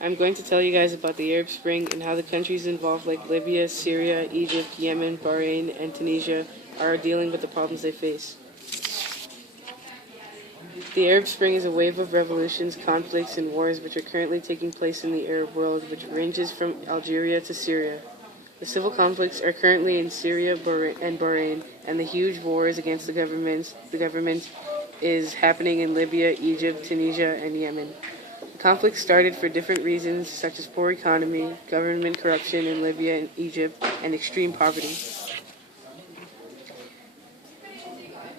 I'm going to tell you guys about the Arab Spring and how the countries involved like Libya, Syria, Egypt, Yemen, Bahrain, and Tunisia are dealing with the problems they face. The Arab Spring is a wave of revolutions, conflicts, and wars which are currently taking place in the Arab world, which ranges from Algeria to Syria. The civil conflicts are currently in Syria and Bahrain, and the huge wars against the government is happening in Libya, Egypt, Tunisia, and Yemen. The conflict started for different reasons, such as poor economy, government corruption in Libya and Egypt, and extreme poverty.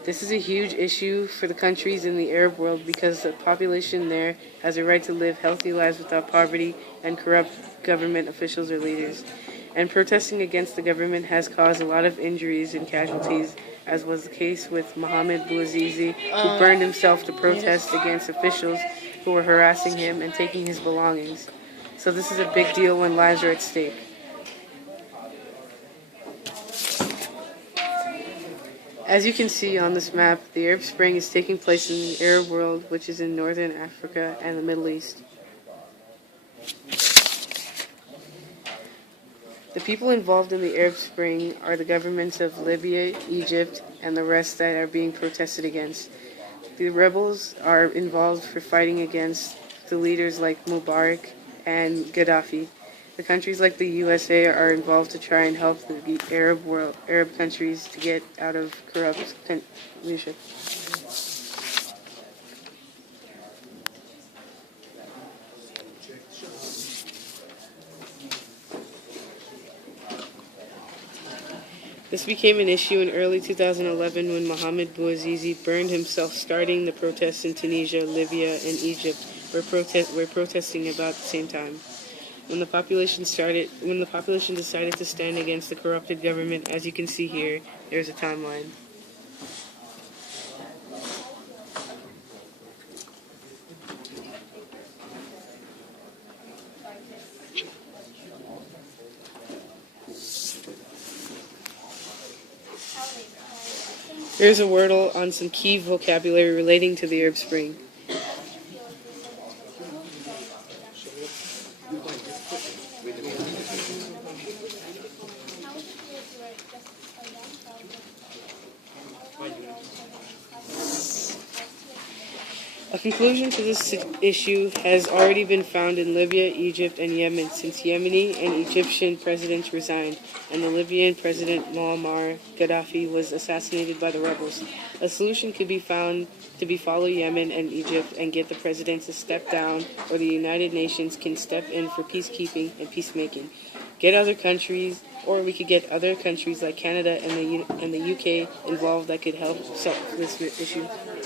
This is a huge issue for the countries in the Arab world because the population there has a right to live healthy lives without poverty and corrupt government officials or leaders. And protesting against the government has caused a lot of injuries and casualties, as was the case with Mohammed Bouazizi, who burned himself to protest against officials who were harassing him and taking his belongings. So this is a big deal when lives are at stake. As you can see on this map, the Arab Spring is taking place in the Arab world, which is in northern Africa and the Middle East. The people involved in the Arab Spring are the governments of Libya, Egypt, and the rest that are being protested against. The rebels are involved for fighting against the leaders like Mubarak and Gaddafi. The countries like the USA are involved to try and help the Arab countries to get out of corrupt leadership. This became an issue in early 2011 when Mohammed Bouazizi burned himself, starting the protests in Tunisia, Libya, and Egypt were protesting about the same time. When the population decided to stand against the corrupted government, as you can see here, there's a timeline. Here's a wordle on some key vocabulary relating to the Arab Spring. A conclusion to this issue has already been found in Libya, Egypt, and Yemen since Yemeni and Egyptian presidents resigned, and the Libyan president Muammar Gaddafi was assassinated by the rebels. A solution could be found to follow Yemen and Egypt and get the presidents to step down, or the United Nations can step in for peacekeeping and peacemaking. Get other countries, or we could get other countries like Canada and the UK involved that could help solve this issue.